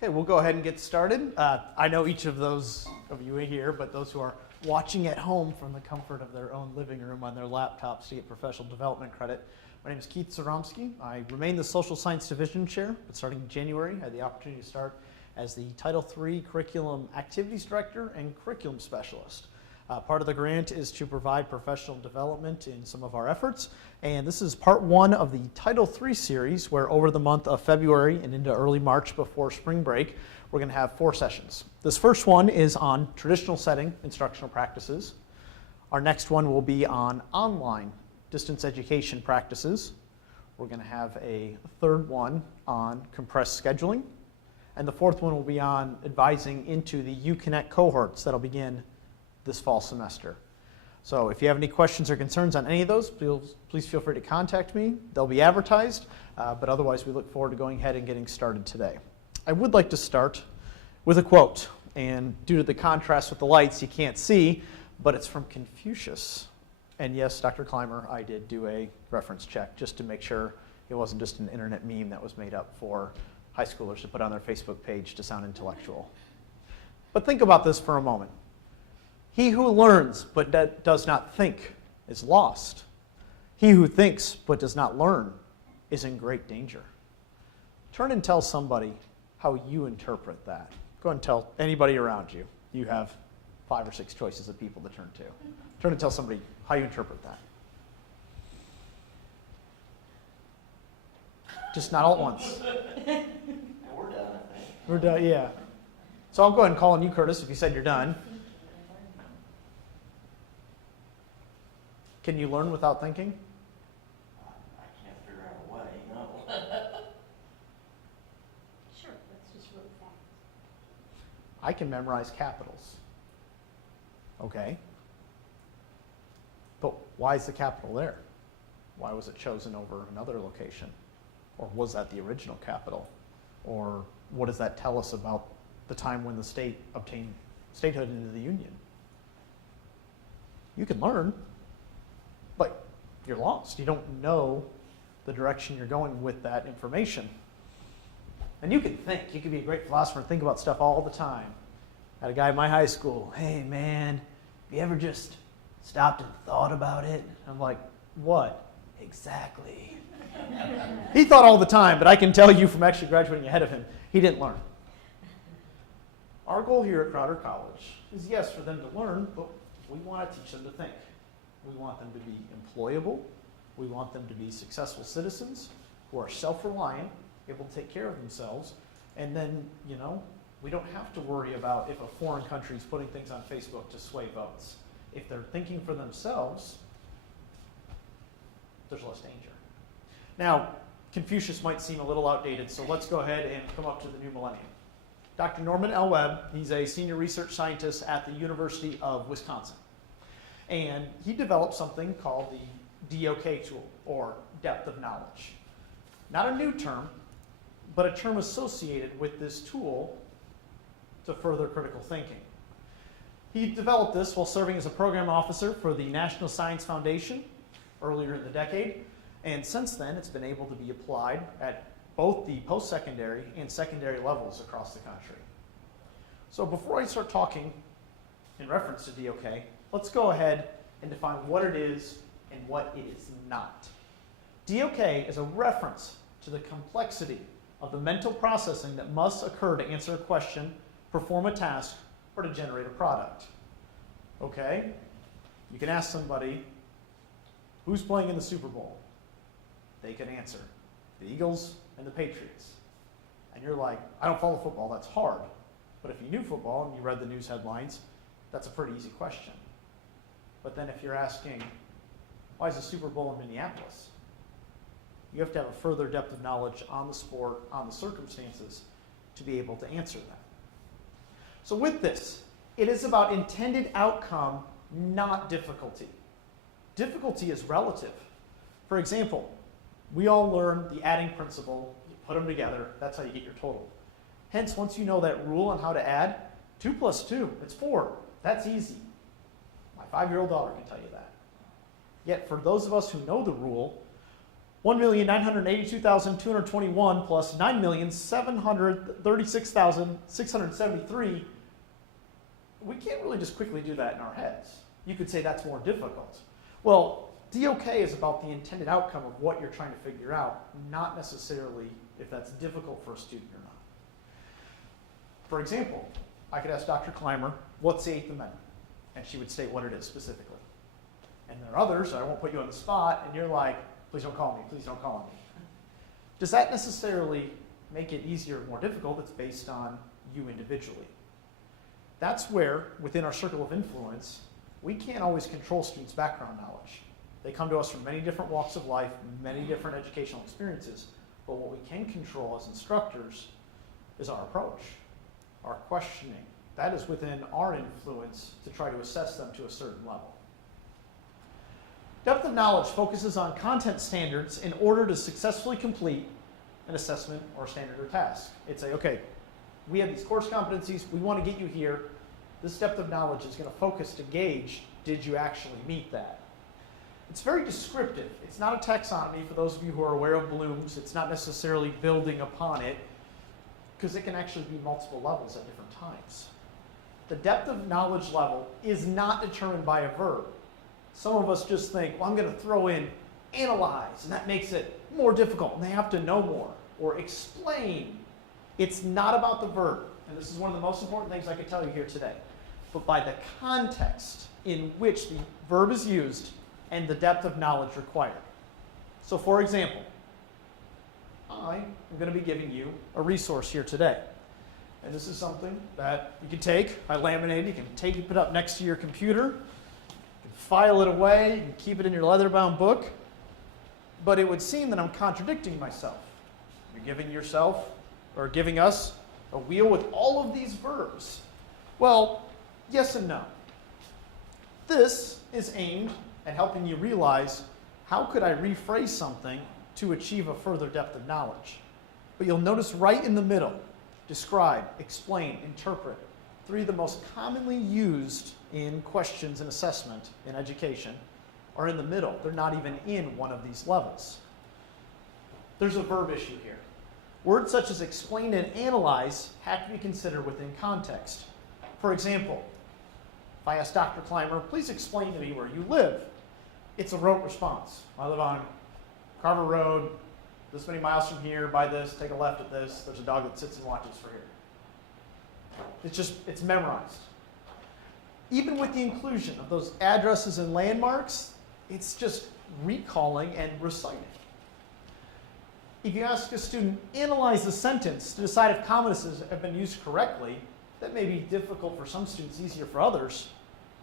Okay, we'll go ahead and get started. I know each of those of you here, but those who are watching at home from the comfort of their own living room on their laptops to get professional development credit. My name is Keith Zoromski. I remain the Social Science Division Chair, but starting in January, I had the opportunity to start as the Title III Curriculum Activities Director and Curriculum Specialist. Part of the grant is to provide professional development in some of our efforts, and this is part one of the Title III series, where over the month of February and into early March before spring break, we're going to have 4 sessions. This first one is on traditional setting instructional practices. Our next one will be on online distance education practices. We're going to have a third one on compressed scheduling, and the fourth one will be on advising into the UConnect cohorts that'll begin this fall semester. So if you have any questions or concerns on any of those, please feel free to contact me. They'll be advertised, but otherwise we look forward to going ahead and getting started today. I would like to start with a quote, and due to the contrast with the lights you can't see, but it's from Confucius. And yes, Dr. Clymer, I did do a reference check just to make sure it wasn't just an internet meme that was made up for high schoolers to put on their Facebook page to sound intellectual. But think about this for a moment. He who learns but does not think is lost. He who thinks but does not learn is in great danger. Turn and tell somebody how you interpret that. Go and tell anybody around you. You have 5 or 6 choices of people to turn to. Turn and tell somebody how you interpret that. Just not all at once. We're done, I think. We're done, yeah. So I'll go ahead and call on you, Curtis, if you said you're done. Can you learn without thinking? I can't figure out a way, no. Sure, that's just really fast. I can memorize capitals. Okay. But why is the capital there? Why was it chosen over another location? Or was that the original capital? Or what does that tell us about the time when the state obtained statehood into the Union? You can learn, but you're lost. You don't know the direction you're going with that information. And you can think. You can be a great philosopher and think about stuff all the time. I had a guy in my high school, hey man, have you ever just stopped and thought about it? I'm like, what? Exactly. He thought all the time, but I can tell you from actually graduating ahead of him, he didn't learn. Our goal here at Crowder College is, yes, for them to learn, but we want to teach them to think. We want them to be employable. We want them to be successful citizens who are self-reliant, able to take care of themselves. And then, we don't have to worry about if a foreign country is putting things on Facebook to sway votes. If they're thinking for themselves, there's less danger. Now, Confucius might seem a little outdated, so let's go ahead and come up to the new millennium. Dr. Norman L. Webb, he's a senior research scientist at the University of Wisconsin. And he developed something called the DOK tool, or depth of knowledge. Not a new term, but a term associated with this tool to further critical thinking. He developed this while serving as a program officer for the National Science Foundation earlier in the decade, and since then it's been able to be applied at both the post-secondary and secondary levels across the country. So before I start talking in reference to DOK, let's go ahead and define what it is and what it is not. DOK is a reference to the complexity of the mental processing that must occur to answer a question, perform a task, or to generate a product. Okay? You can ask somebody, who's playing in the Super Bowl? They can answer, the Eagles and the Patriots. And you're like, I don't follow football, that's hard. But if you knew football and you read the news headlines, that's a pretty easy question. But then if you're asking, why is the Super Bowl in Minneapolis? You have to have a further depth of knowledge on the sport, on the circumstances, to be able to answer that. So with this, it is about intended outcome, not difficulty. Difficulty is relative. For example, we all learn the adding principle, you put them together, that's how you get your total. Hence, once you know that rule on how to add, 2 plus 2, it's 4. That's easy. My 5-year-old daughter can tell you that. Yet for those of us who know the rule, 1,982,221 plus 9,736,673. We can't really just quickly do that in our heads. You could say that's more difficult. Well, DOK is about the intended outcome of what you're trying to figure out, not necessarily if that's difficult for a student or not. For example, I could ask Dr. Clymer, what's the Eighth Amendment? And she would state what it is specifically. And there are others, I won't put you on the spot, and you're like, please don't call me, please don't call me. Does that necessarily make it easier or more difficult? It's based on you individually. That's where, within our circle of influence, we can't always control students' background knowledge. They come to us from many different walks of life, many different educational experiences, but what we can control as instructors is our approach, our questioning. That is within our influence to try to assess them to a certain level. Depth of knowledge focuses on content standards in order to successfully complete an assessment or standard or task. It's a, okay, we have these course competencies, we want to get you here. This depth of knowledge is going to focus to gauge, did you actually meet that? It's very descriptive. It's not a taxonomy for those of you who are aware of Bloom's. It's not necessarily building upon it, because it can actually be multiple levels at different times. The depth of knowledge level is not determined by a verb. Some of us just think, well, I'm going to throw in analyze, and that makes it more difficult, and they have to know more, or explain. It's not about the verb, and this is one of the most important things I could tell you here today, but by the context in which the verb is used and the depth of knowledge required. So for example, I am going to be giving you a resource here today. And this is something that you can take, I laminated, you can take it, put it up next to your computer, you can file it away, you can keep it in your leather-bound book, but it would seem that I'm contradicting myself. You're giving yourself, or giving us, a wheel with all of these verbs. Well, yes and no. This is aimed at helping you realize, how could I rephrase something to achieve a further depth of knowledge? But you'll notice right in the middle, describe, explain, interpret, three of the most commonly used in questions and assessment in education are in the middle. They're not even in one of these levels. There's a verb issue here. Words such as explain and analyze have to be considered within context. For example, if I ask Dr. Clymer, please explain to me where you live, it's a rote response. I live on Carver Road, this many miles from here, by this, take a left at this, there's a dog that sits and watches for here. It's memorized. Even with the inclusion of those addresses and landmarks, it's just recalling and reciting. If you ask a student, analyze the sentence to decide if commas have been used correctly, that may be difficult for some students, easier for others,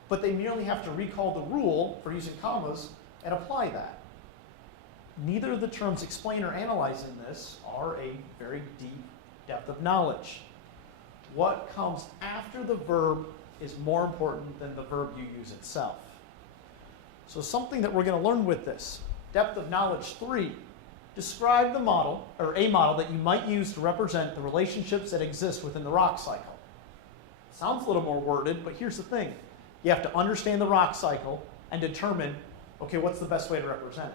but they merely have to recall the rule for using commas and apply that. Neither of the terms explain or analyze in this are a very deep depth of knowledge. What comes after the verb is more important than the verb you use itself. So something that we're going to learn with this, depth of knowledge 3, describe the model, or a model that you might use to represent the relationships that exist within the rock cycle. Sounds a little more worded, but here's the thing. You have to understand the rock cycle and determine, okay, what's the best way to represent it?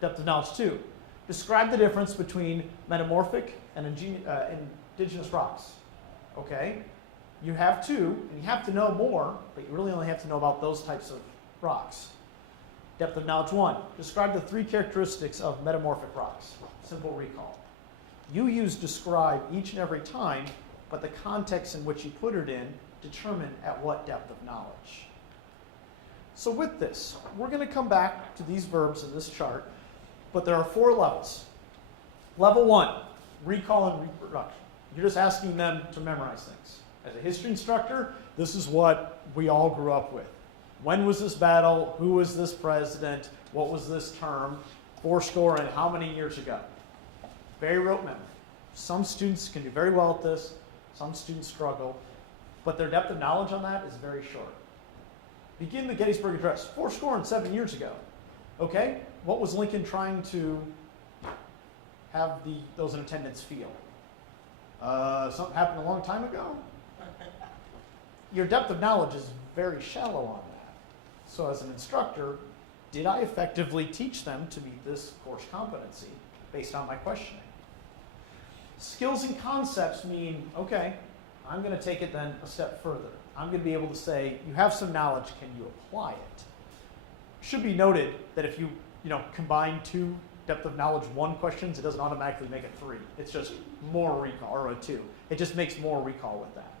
Depth of knowledge 2. Describe the difference between metamorphic and indigenous rocks. Okay? You have to, and you have to know more, but you really only have to know about those types of rocks. Depth of knowledge 1. Describe the 3 characteristics of metamorphic rocks. Simple recall. You use describe each and every time, but the context in which you put it in determine at what depth of knowledge. So with this, we're going to come back to these verbs in this chart, but there are 4 levels. Level 1, recall and reproduction. You're just asking them to memorize things. As a history instructor, this is what we all grew up with. When was this battle? Who was this president? What was this term? 80 and how many years ago? Very rote memory. Some students can do very well at this. Some students struggle. But their depth of knowledge on that is very short. Begin the Gettysburg Address, 7 years ago. Okay, what was Lincoln trying to have those in attendance feel? Something happened a long time ago? Your depth of knowledge is very shallow on that. So as an instructor, Did I effectively teach them to meet this course competency based on my questioning? Skills and concepts mean, okay, I'm going to take it then a step further. I'm going to be able to say, you have some knowledge, can you apply it? Should be noted that if you combine 2 depth of knowledge 1 questions, it doesn't automatically make it 3. It's just more recall, or a 2. It just makes more recall with that.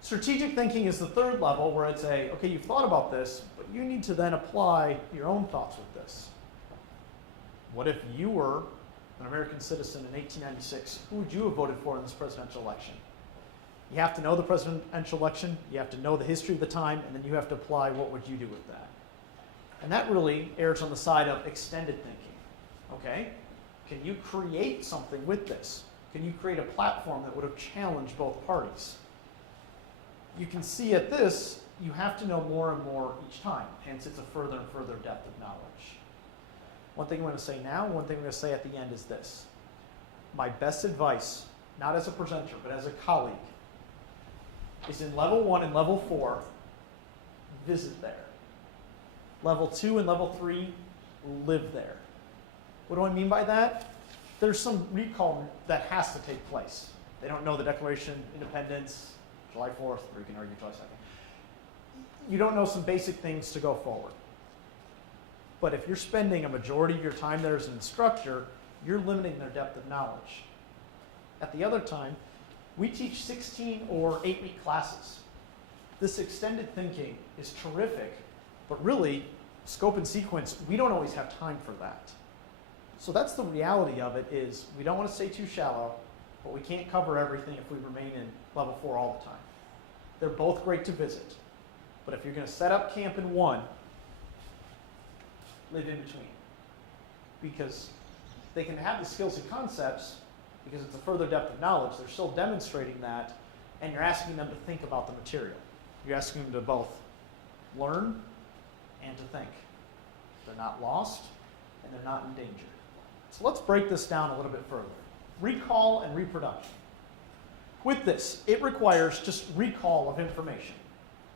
Strategic thinking is the 3rd level where it's okay, you've thought about this, but you need to then apply your own thoughts with this. What if you were an American citizen in 1896? Who would you have voted for in this presidential election? You have to know the presidential election, you have to know the history of the time, and then you have to apply what would you do with that. And that really errs on the side of extended thinking. Okay, can you create something with this? Can you create a platform that would have challenged both parties? You can see at this, you have to know more and more each time. Hence, it's a further and further depth of knowledge. One thing I'm going to say now, one thing I'm going to say at the end is this. My best advice, not as a presenter, but as a colleague, is in level 1 and level 4, visit there. Level 2 and level 3, live there. What do I mean by that? There's some recall that has to take place. They don't know the Declaration of Independence, July 4th, or you can argue July 2nd. You don't know some basic things to go forward. But if you're spending a majority of your time there as an instructor, you're limiting their depth of knowledge. At the other time, we teach 16 or 8-week classes. This extended thinking is terrific, but really, scope and sequence, we don't always have time for that. So that's the reality of it is we don't want to stay too shallow, but we can't cover everything if we remain in level 4 all the time. They're both great to visit, but if you're going to set up camp in one, live in between. Because they can have the skills and concepts, because it's a further depth of knowledge, they're still demonstrating that, and you're asking them to think about the material. You're asking them to both learn and to think. They're not lost, and they're not in danger. So let's break this down a little bit further. Recall and reproduction. With this, it requires just recall of information.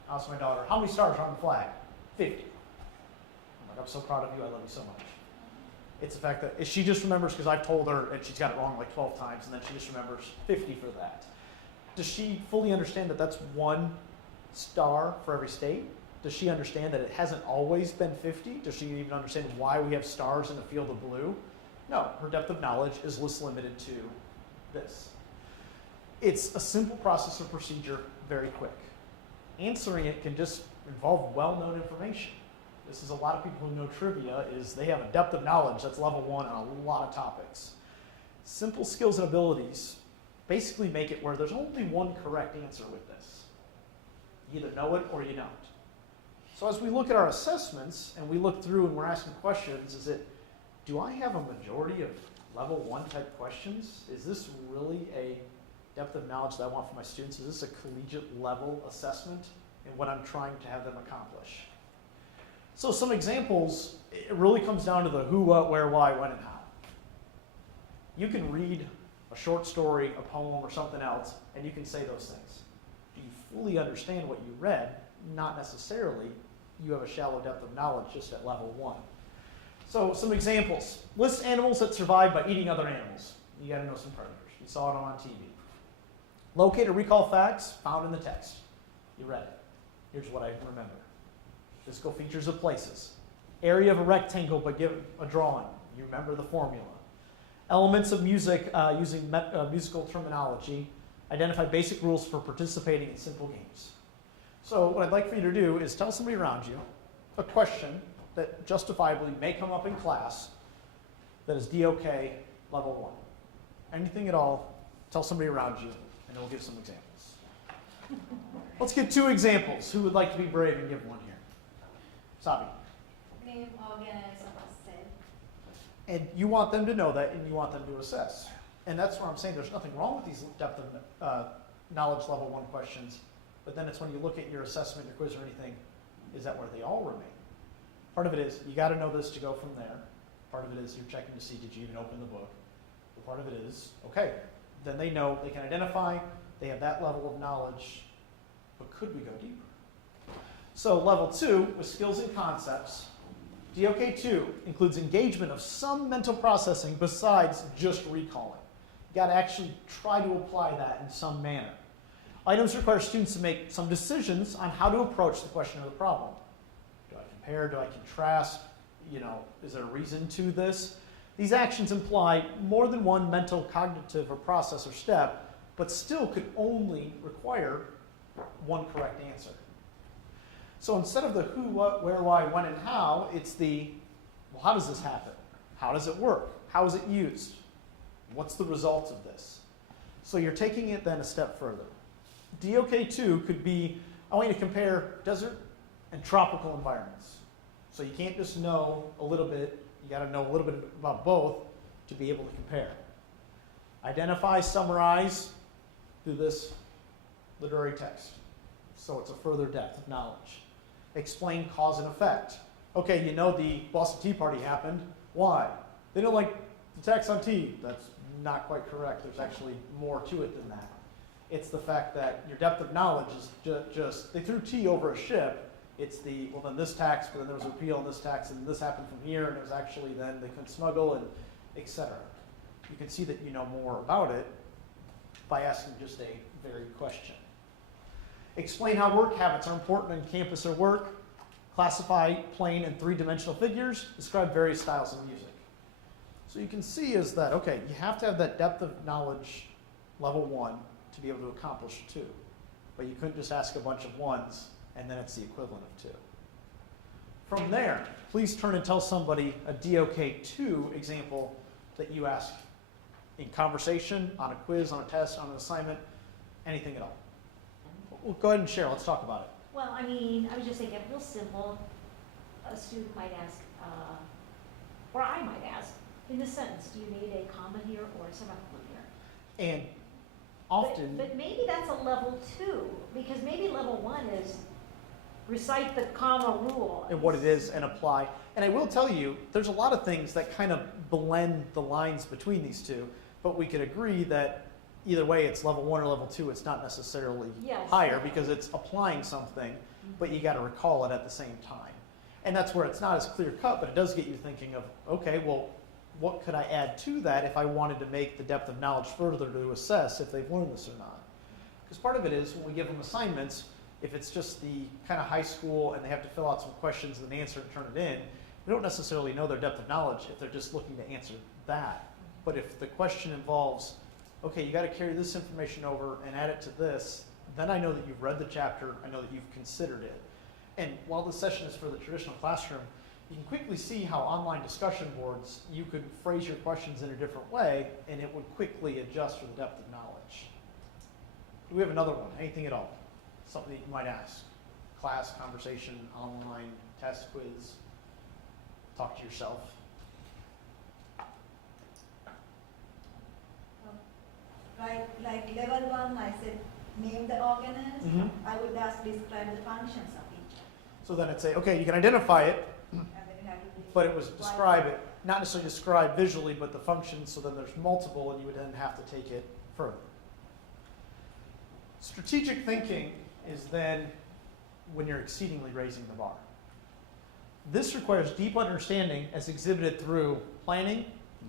I asked my daughter, how many stars are on the flag? 50. I'm like, I'm so proud of you, I love you so much. It's the fact that she just remembers because I've told her and she's got it wrong like 12 times, and then she just remembers 50 for that. Does she fully understand that that's 1 star for every state? Does she understand that it hasn't always been 50? Does she even understand why we have stars in the field of blue? No, her depth of knowledge is just limited to this. It's a simple process or procedure, very quick. Answering it can just involve well-known information. This is a lot of people who know trivia is they have a depth of knowledge that's level 1 on a lot of topics. Simple skills and abilities basically make it where there's only one correct answer with this. You either know it or you don't. So as we look at our assessments and we look through and we're asking questions, is it, do I have a majority of level 1 type questions? Is this really a depth of knowledge that I want for my students? Is this a collegiate level assessment in what I'm trying to have them accomplish? So some examples, it really comes down to the who, what, where, why, when, and how. You can read a short story, a poem, or something else, and you can say those things. Do you fully understand what you read? Not necessarily. You have a shallow depth of knowledge just at level 1. So some examples. List animals that survive by eating other animals. You got to know some predators. You saw it on TV. Locate or recall facts found in the text. You read it. Here's what I remember. Physical features of places. Area of a rectangle, but give a drawing. You remember the formula. Elements of music using musical terminology. Identify basic rules for participating in simple games. So what I'd like for you to do is tell somebody around you a question that justifiably may come up in class that is DOK level 1. Anything at all, tell somebody around you, and we'll give some examples. Let's get 2 examples. Who would like to be brave and give one here? Sabi. Me organize said. And you want them to know that, and you want them to assess. And that's where I'm saying there's nothing wrong with these depth of knowledge level 1 questions, but then it's when you look at your assessment, your quiz, or anything, is that where they all remain? Part of it is, you got to know this to go from there. Part of it is you're checking to see, did you even open the book? But part of it is, okay, then they know, they can identify, they have that level of knowledge, but could we go deeper? So level 2, with skills and concepts, DOK2 includes engagement of some mental processing besides just recalling. You got to actually try to apply that in some manner. Items require students to make some decisions on how to approach the question or the problem. Do I compare? Do I contrast? Is there a reason to this? These actions imply more than one mental, cognitive, or process or step, but still could only require one correct answer. So instead of the who, what, where, why, when, and how, it's the, well, how does this happen? How does it work? How is it used? What's the result of this? So you're taking it then a step further. DOK2 could be, I want you to compare desert and tropical environments. So you can't just know a little bit, you got to know a little bit about both to be able to compare. Identify, summarize through this literary text. So it's a further depth of knowledge. Explain cause and effect. Okay, you know the Boston Tea Party happened. Why? They don't like the tax on tea. That's not quite correct. There's actually more to it than that. It's the fact that your depth of knowledge is just they threw tea over a ship. It's the, well, then this tax, but then there was a repeal on this tax, and this happened from here, and it was actually then they couldn't smuggle, and etc. You can see that you know more about it by asking just a varied question. Explain how work habits are important in campus or work. Classify plane and three-dimensional figures. Describe various styles of music. So you can see is that, okay, you have to have that depth of knowledge, level 1, to be able to accomplish 2. But you couldn't just ask a bunch of 1s, and then it's the equivalent of 2. From there, please turn and tell somebody a DOK2 example that you ask in conversation, on a quiz, on a test, on an assignment, anything at all. Well, go ahead and share. Let's talk about it. Well, I mean, I was just thinking, real simple. A student might ask, or I might ask, in the sentence, do you need a comma here or a semicolon here? And often, But maybe that's a level 2, because maybe level 1 is recite the comma rule. and what it is and apply. And I will tell you, there's a lot of things that kind of blend the lines between these two, but we could agree that either way, it's level 1 or level 2. It's not necessarily Yes. higher because it's applying something, but you got to recall it at the same time. And that's where it's not as clear cut, but it does get you thinking of, okay, well, what could I add to that if I wanted to make the depth of knowledge further to assess if they've learned this or not? Because part of it is when we give them assignments, if it's just the kind of high school and they have to fill out some questions and then answer and turn it in, we don't necessarily know their depth of knowledge if they're just looking to answer that. But if the question involves, okay, you got to carry this information over and add it to this, then I know that you've read the chapter, I know that you've considered it. And while this session is for the traditional classroom, you can quickly see how online discussion boards, you could phrase your questions in a different way and it would quickly adjust for the depth of knowledge. Do we have another one? Anything at all? Something that you might ask? Class, conversation, online, test, quiz, talk to yourself. Like level 1, I said, name the organism. Mm-hmm. I would ask, describe the functions of each. So then it'd say, okay, you can identify it, And then it had to be. but it was describe it, not necessarily describe visually, but the functions, so then there's multiple, and you would then have to take it further. Strategic thinking is then when you're exceedingly raising the bar. This requires deep understanding as exhibited through planning,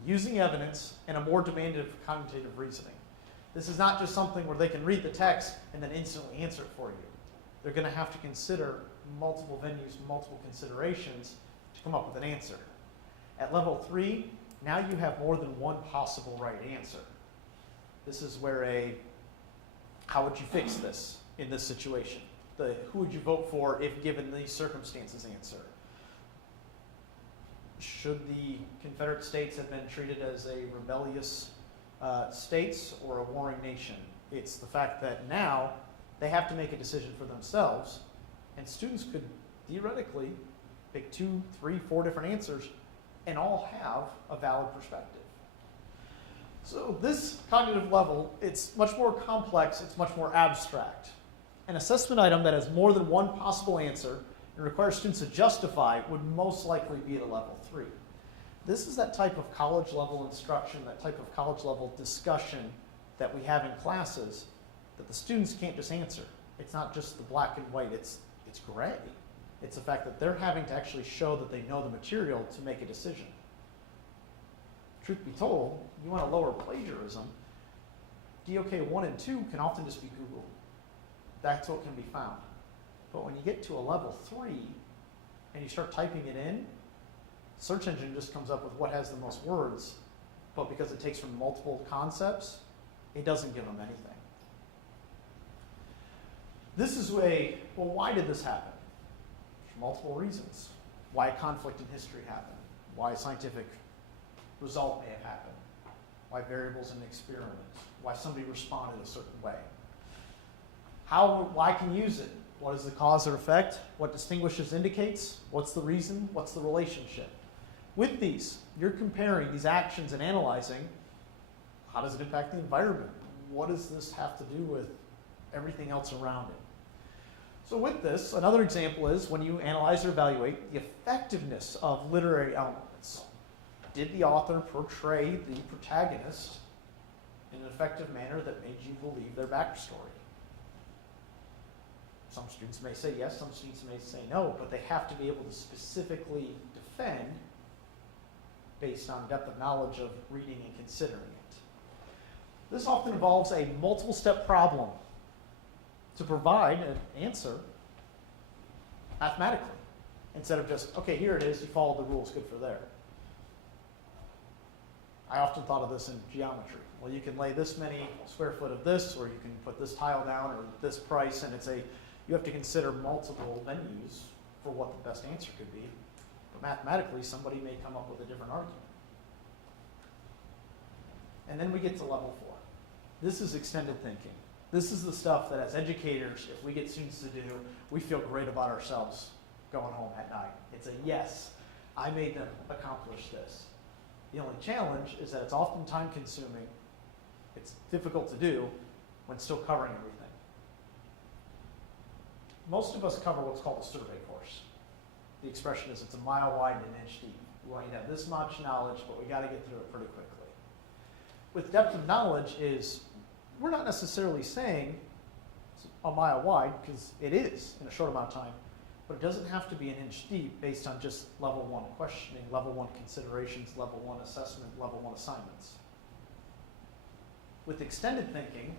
using evidence, and a more demanding cognitive reasoning. This is not just something where they can read the text and then instantly answer it for you. They're going to have to consider multiple venues, multiple considerations to come up with an answer. At level 3, now you have more than one possible right answer. This is where how would you fix this in this situation? Who would you vote for if given these circumstances answer? Should the Confederate States have been treated as a rebellious states or a warring nation? It's the fact that now they have to make a decision for themselves, and students could theoretically pick 2, 3, 4 different answers and all have a valid perspective. So this cognitive level, it's much more complex, it's much more abstract. An assessment item that has more than one possible answer and requires students to justify would most likely be at a level 3. This is that type of college level instruction, that type of college level discussion that we have in classes that the students can't just answer. It's not just the black and white, it's gray. It's the fact that they're having to actually show that they know the material to make a decision. Truth be told, you want to lower plagiarism, DOK 1 and 2 can often just be Googled. That's what can be found. But when you get to a level 3 and you start typing it in, search engine just comes up with what has the most words, but because it takes from multiple concepts, it doesn't give them anything. This is well, why did this happen? For multiple reasons. Why a conflict in history happened, why a scientific result may have happened, why variables in an experiment, why somebody responded a certain way. Why can you use it? What is the cause or effect? What distinguishes indicates? What's the reason? What's the relationship? With these, you're comparing these actions and analyzing, how does it impact the environment? What does this have to do with everything else around it? So with this, another example is when you analyze or evaluate the effectiveness of literary elements. Did the author portray the protagonist in an effective manner that made you believe their backstory? Some students may say yes, some students may say no, but they have to be able to specifically defend based on depth of knowledge of reading and considering it. This often involves a multiple step problem to provide an answer mathematically, instead of just, okay, here it is, you followed the rules, good for there. I often thought of this in geometry. Well, you can lay this many square foot of this, or you can put this tile down, or this price, and you have to consider multiple venues for what the best answer could be. But mathematically, somebody may come up with a different argument. And then we get to level 4. This is extended thinking. This is the stuff that as educators, if we get students to do, we feel great about ourselves going home at night. It's a yes, I made them accomplish this. The only challenge is that it's often time consuming. It's difficult to do when still covering everything. Most of us cover what's called a survey course. The expression is it's a mile wide and an inch deep. We want you to have this much knowledge, but we got to get through it pretty quickly. With depth of knowledge is, we're not necessarily saying it's a mile wide, because it is in a short amount of time, but it doesn't have to be an inch deep based on just level 1 questioning, level 1 considerations, level 1 assessment, level 1 assignments. With extended thinking,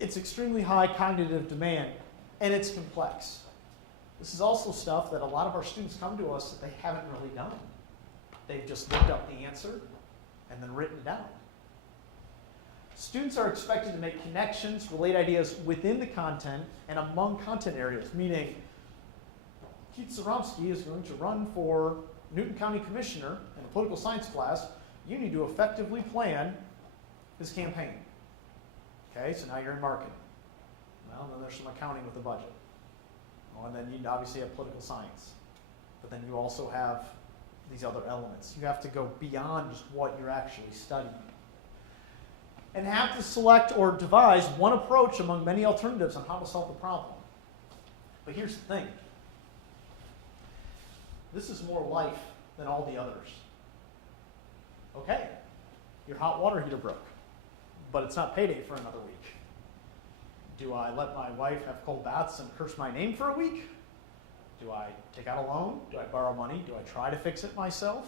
it's extremely high cognitive demand, and it's complex. This is also stuff that a lot of our students come to us that they haven't really done. They've just looked up the answer and then written it down. Students are expected to make connections, relate ideas within the content and among content areas, meaning Keith Zoromski is going to run for Newton County Commissioner in a political science class. You need to effectively plan his campaign. Okay, so now you're in marketing. Well, then there's some accounting with the budget. Oh, and then you obviously have political science. But then you also have these other elements. You have to go beyond just what you're actually studying. And have to select or devise one approach among many alternatives on how to solve the problem. But here's the thing. This is more life than all the others. Okay, your hot water heater broke, but it's not payday for another week. Do I let my wife have cold baths and curse my name for a week? Do I take out a loan? Do I borrow money? Do I try to fix it myself?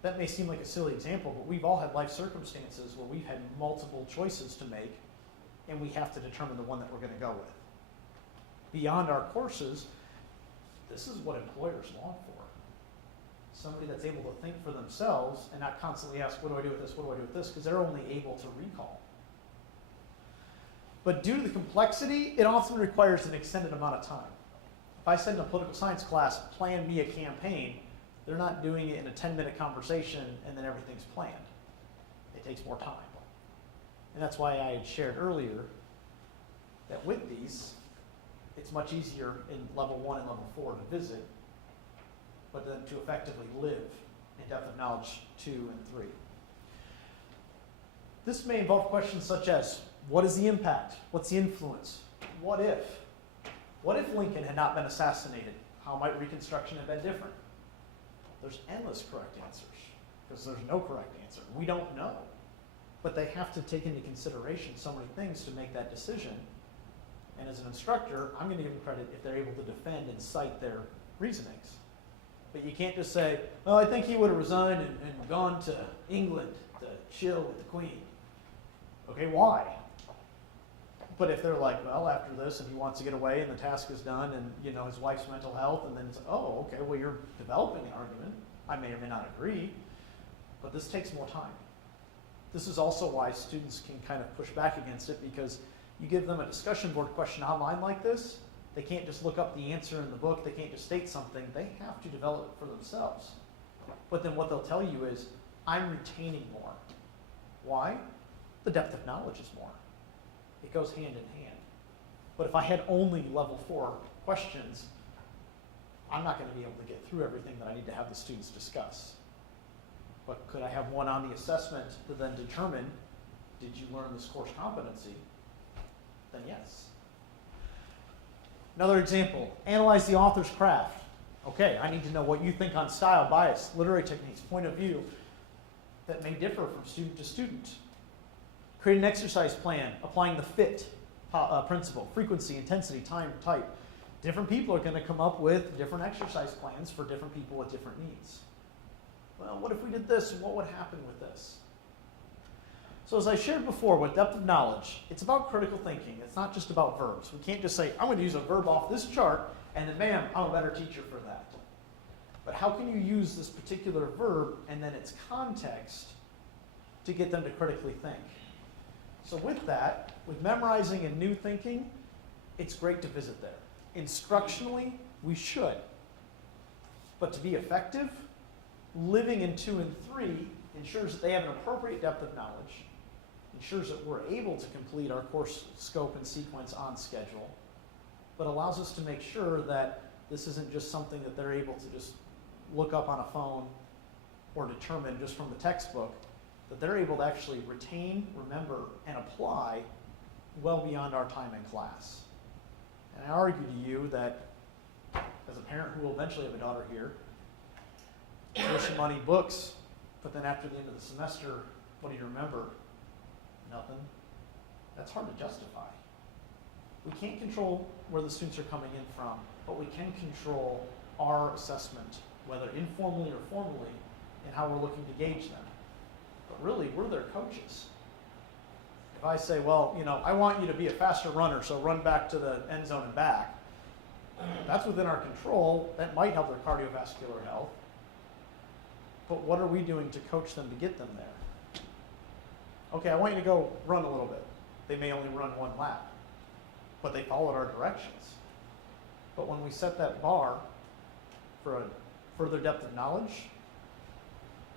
That may seem like a silly example, but we've all had life circumstances where we've had multiple choices to make, and we have to determine the one that we're going to go with. Beyond our courses, this is what employers long for. Somebody that's able to think for themselves and not constantly ask, what do I do with this, what do I do with this, because they're only able to recall. But due to the complexity, it often requires an extended amount of time. If I send a political science class, plan me a campaign, they're not doing it in a 10-minute conversation and then everything's planned. It takes more time. And that's why I had shared earlier that with these, it's much easier in level 1 and level 4 to visit, but then to effectively live in depth of knowledge 2 and 3. This may involve questions such as, what is the impact? What's the influence? What if? What if Lincoln had not been assassinated? How might Reconstruction have been different? There's endless correct answers, because there's no correct answer. We don't know. But they have to take into consideration so many things to make that decision. And as an instructor, I'm going to give them credit if they're able to defend and cite their reasonings. But you can't just say, well, I think he would have resigned and gone to England to chill with the Queen. Okay, why? But if they're like, well, after this, and he wants to get away, and the task is done, and his wife's mental health, and then it's, oh, okay, well, you're developing an argument. I may or may not agree, but this takes more time. This is also why students can kind of push back against it, because you give them a discussion board question online like this, they can't just look up the answer in the book, they can't just state something, they have to develop it for themselves. But then what they'll tell you is, I'm retaining more. Why? The depth of knowledge is more. It goes hand in hand. But if I had only level 4 questions, I'm not going to be able to get through everything that I need to have the students discuss. But could I have one on the assessment to then determine, did you learn this course competency? Then yes. Another example, analyze the author's craft. Okay, I need to know what you think on style, bias, literary techniques, point of view that may differ from student to student. Create an exercise plan applying the FIT principle, frequency, intensity, time, type. Different people are going to come up with different exercise plans for different people with different needs. Well, what if we did this, and what would happen with this? So as I shared before, with depth of knowledge, it's about critical thinking. It's not just about verbs. We can't just say, I'm going to use a verb off this chart, and then bam, I'm a better teacher for that. But how can you use this particular verb and then its context to get them to critically think? So with that, with memorizing and new thinking, it's great to visit there. Instructionally, we should. But to be effective, living in 2 and 3 ensures that they have an appropriate depth of knowledge, ensures that we're able to complete our course scope and sequence on schedule, but allows us to make sure that this isn't just something that they're able to just look up on a phone or determine just from the textbook, that they're able to actually retain, remember, and apply well beyond our time in class. And I argue to you that, as a parent who will eventually have a daughter here, tuition money, books, but then after the end of the semester, what do you remember? Nothing. That's hard to justify. We can't control where the students are coming in from, but we can control our assessment, whether informally or formally, and how we're looking to gauge them. But really, we're their coaches. If I say, well, I want you to be a faster runner, so run back to the end zone and back, that's within our control. That might help their cardiovascular health. But what are we doing to coach them to get them there? Okay, I want you to go run a little bit. They may only run 1 lap, but they followed our directions. But when we set that bar for a further depth of knowledge,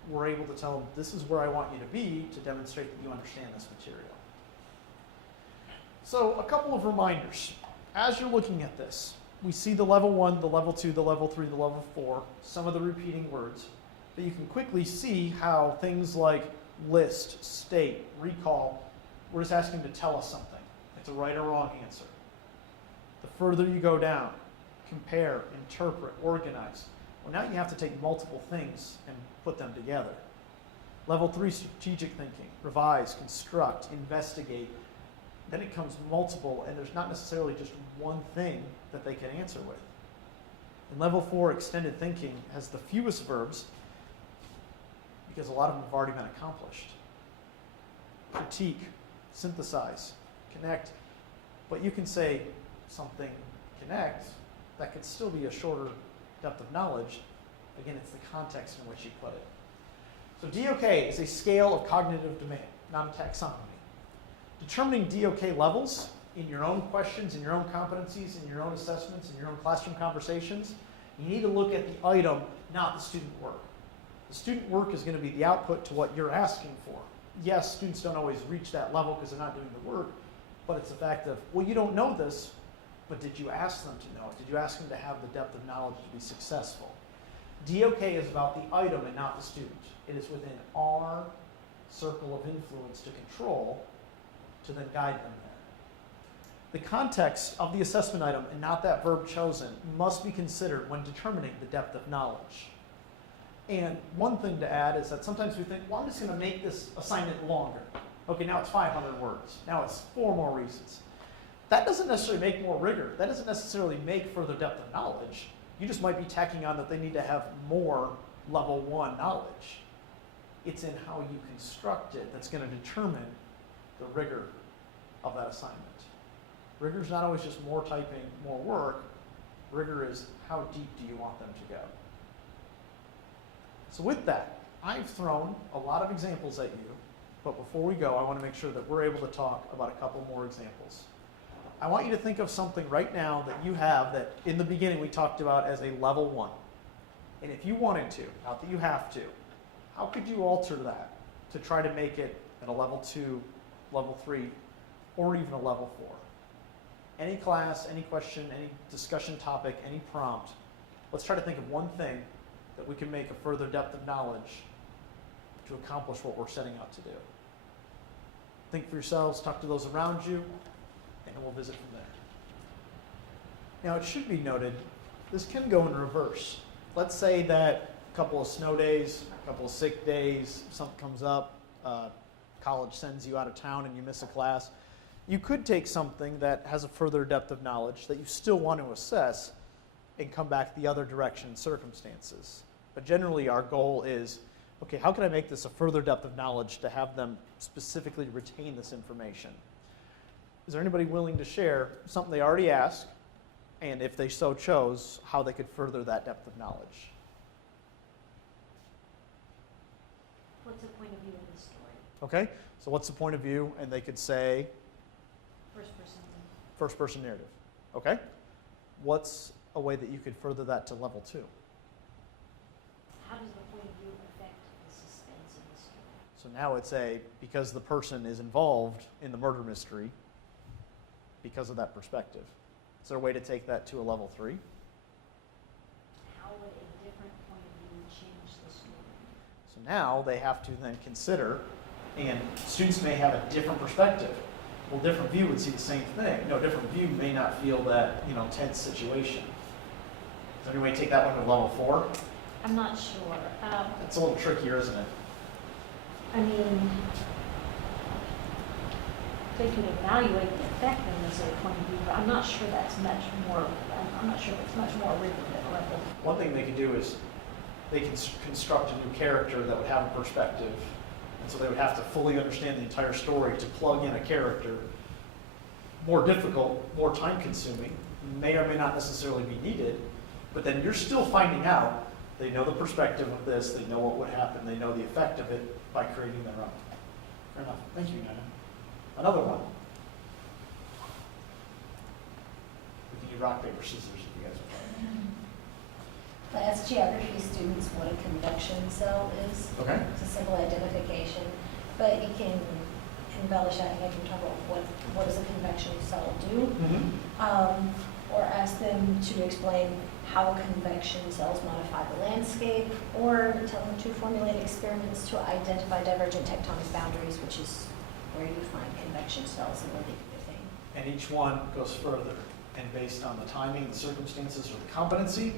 we're able to tell them, this is where I want you to be to demonstrate that you understand this material. So a couple of reminders. As you're looking at this, we see the level 1, the level 2, the level 3, the level 4, some of the repeating words. But you can quickly see how things like list, state, recall, we're just asking to tell us something. It's a right or wrong answer. The further you go down, compare, interpret, organize. Well, now you have to take multiple things and put them together. Level 3, strategic thinking, revise, construct, investigate. Then it comes multiple, and there's not necessarily just one thing that they can answer with. And level 4, extended thinking, has the fewest verbs because a lot of them have already been accomplished. Critique, synthesize, connect. But you can say something connect, that could still be a shorter depth of knowledge. Again, it's the context in which you put it. So DOK is a scale of cognitive demand, not a taxonomy. Determining DOK levels in your own questions, in your own competencies, in your own assessments, in your own classroom conversations, you need to look at the item, not the student work. The student work is going to be the output to what you're asking for. Yes, students don't always reach that level because they're not doing the work, but it's the fact of, well, you don't know this, but did you ask them to know it? Did you ask them to have the depth of knowledge to be successful? DOK is about the item and not the student. It is within our circle of influence to control to then guide them there. The context of the assessment item and not that verb chosen must be considered when determining the depth of knowledge. And one thing to add is that sometimes we think, well, I'm just going to make this assignment longer. Okay, now it's 500 words. Now it's 4 more reasons. that doesn't necessarily make more rigor. That doesn't necessarily make further depth of knowledge. You just might be tacking on that they need to have more level 1 knowledge. It's in how you construct it that's going to determine the rigor of that assignment. Rigor is not always just more typing, more work. Rigor is how deep do you want them to go. So with that, I've thrown a lot of examples at you, but before we go, I want to make sure that we're able to talk about a couple more examples. I want you to think of something right now that you have that in the beginning we talked about as a level 1. And if you wanted to, not that you have to, how could you alter that to try to make it at a level 2, level 3, or even a level 4? Any class, any question, any discussion topic, any prompt, let's try to think of one thing that we can make a further depth of knowledge to accomplish what we're setting out to do. Think for yourselves, talk to those around you, and we'll visit from there. Now, it should be noted, this can go in reverse. Let's say that a couple of snow days, a couple of sick days, something comes up, college sends you out of town and you miss a class. You could take something that has a further depth of knowledge that you still want to assess and come back the other direction in circumstances. But generally our goal is, okay, how can I make this a further depth of knowledge to have them specifically retain this information? Is there anybody willing to share something they already asked, and if they so chose, how they could further that depth of knowledge? What's the point of view in the story? Okay, so what's the point of view? And they could say First person. first person narrative. Okay, what's a way that you could further that to level 2? How does the point of view affect the suspense in the story? So now it's because the person is involved in the murder mystery because of that perspective. Is there a way to take that to a level 3? How would a different point of view change the story? So now they have to then consider, and students may have a different perspective. Well, different view would see the same thing. No, different view may not feel that, tense situation. Is there any way to take that one to level 4? I'm not sure. It's a little trickier, isn't it? I mean, they could evaluate the effect in this point of view, but I'm not sure that's much more. I'm not sure it's much more rigid at level. One thing they could do is they can construct a new character that would have a perspective. And so they would have to fully understand the entire story to plug in a character. More difficult, more time consuming, may or may not necessarily be needed, but then you're still finding out. They know the perspective of this, they know what would happen, they know the effect of it by creating their own. Fair enough. Thank you, Nana. Another one. We can do rock, paper, scissors if you guys are fine. As geography students, what a convection cell is. Okay. It's a simple identification, but you can embellish that, and I can talk about what does a convection cell do, or ask them to explain how convection cells modify the landscape, or tell them to formulate experiments to identify divergent tectonic boundaries, which is where you find convection cells and where they do their thing. And each one goes further, and based on the timing, the circumstances, or the competency,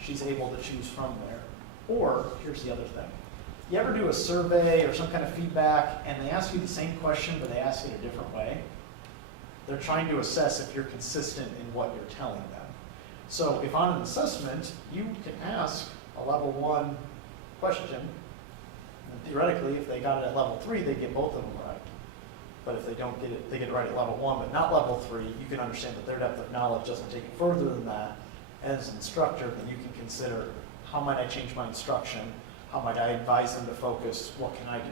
she's able to choose from there. Or, here's the other thing. You ever do a survey or some kind of feedback, and they ask you the same question, but they ask it a different way? They're trying to assess if you're consistent in what you're telling them. So if on an assessment, you can ask a level 1 question, and theoretically, if they got it at level 3, they get both of them right. But if they don't get it, they get it right at level 1, but not level 3, you can understand that their depth of knowledge doesn't take it further than that. As an instructor, then you can consider, how might I change my instruction? How might I advise them to focus? What can I do?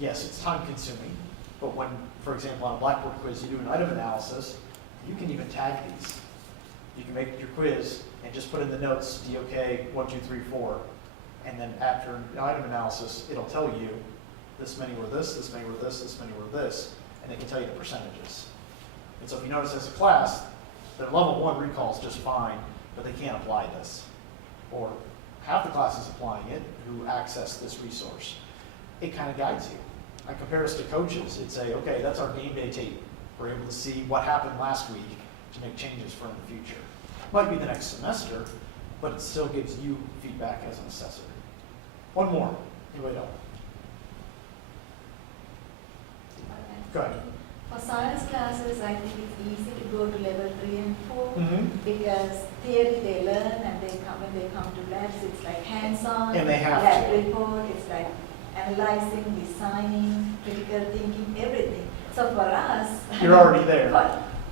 Yes, it's time consuming, but when, for example, on a Blackboard quiz, you do an item analysis, you can even tag these. You can make your quiz and just put in the notes, DOK 1, 2, 3, 4, and then after an item analysis, it'll tell you this many were this many were this many were this, and it can tell you the percentages. And so if you notice as a class, their level 1 recall is just fine, but they can't apply this. Or half the class is applying it who access this resource. It kind of guides you. I compare us to coaches. It'd say, okay, that's our game day tape. We're able to see what happened last week to make changes for in the future. Might be the next semester, but it still gives you feedback as an assessor. One more. Anybody else? Go ahead. For science classes, I think it's easy to go to level 3 and 4 Mm-hmm. because theory they learn and when they come to labs, it's like hands-on. And they have lab to. report, it's like analyzing, designing, critical thinking, everything. So for us. You're already there.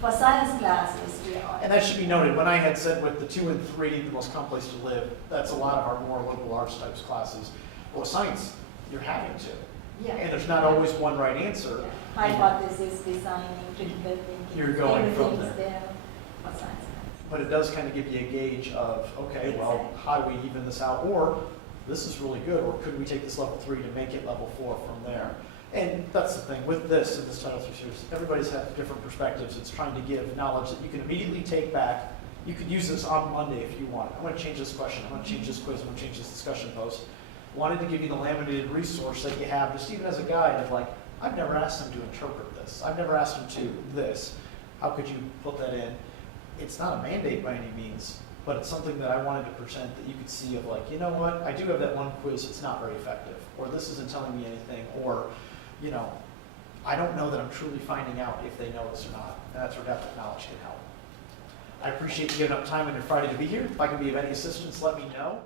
For science classes, we are. And that should be noted, when I had said with the 2 and 3, the most common place to live, that's a lot of our more liberal arts types classes. Well, science, you're having to. Yeah. And there's not always one right answer. Yeah. Hypothesis, designing, critical thinking. You're going from everything is there. there for science class. But it does kind of give you a gauge of, okay, well, how do we even this out? Or, this is really good, or could we take this level 3 to make it level 4 from there? And that's the thing, with this, in this Title III series, everybody's had different perspectives. It's trying to give knowledge that you can immediately take back. You could use this on Monday if you want. I want to change this question, I want to change this quiz, I want to change this discussion post. Wanted to give you the laminated resource that you have, just even as a guide of like, I've never asked them to interpret this. I've never asked them to this. How could you put that in? It's not a mandate by any means, but it's something that I wanted to present that you could see of like, you know what, I do have that one quiz, it's not very effective, or this isn't telling me anything, or, you know, I don't know that I'm truly finding out if they know this or not, and that's where depth of knowledge can help. I appreciate you giving up time on your Friday to be here. If I can be of any assistance, let me know.